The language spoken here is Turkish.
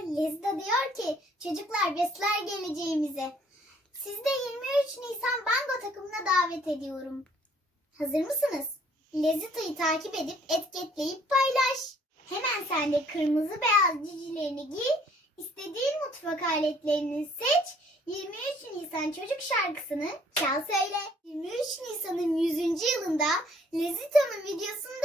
Lezda diyor ki çocuklar besler geleceğimize. Sizi de 23 Nisan Bango takımına davet ediyorum. Hazır mısınız? Lezita'yı takip edip etiketleyip paylaş. Hemen sen de kırmızı beyaz cicilerini giy, istediğin mutfak aletlerini seç, 23 Nisan çocuk şarkısını çal söyle. 23 Nisan'ın 100. yılında Lezita'nın videosunu.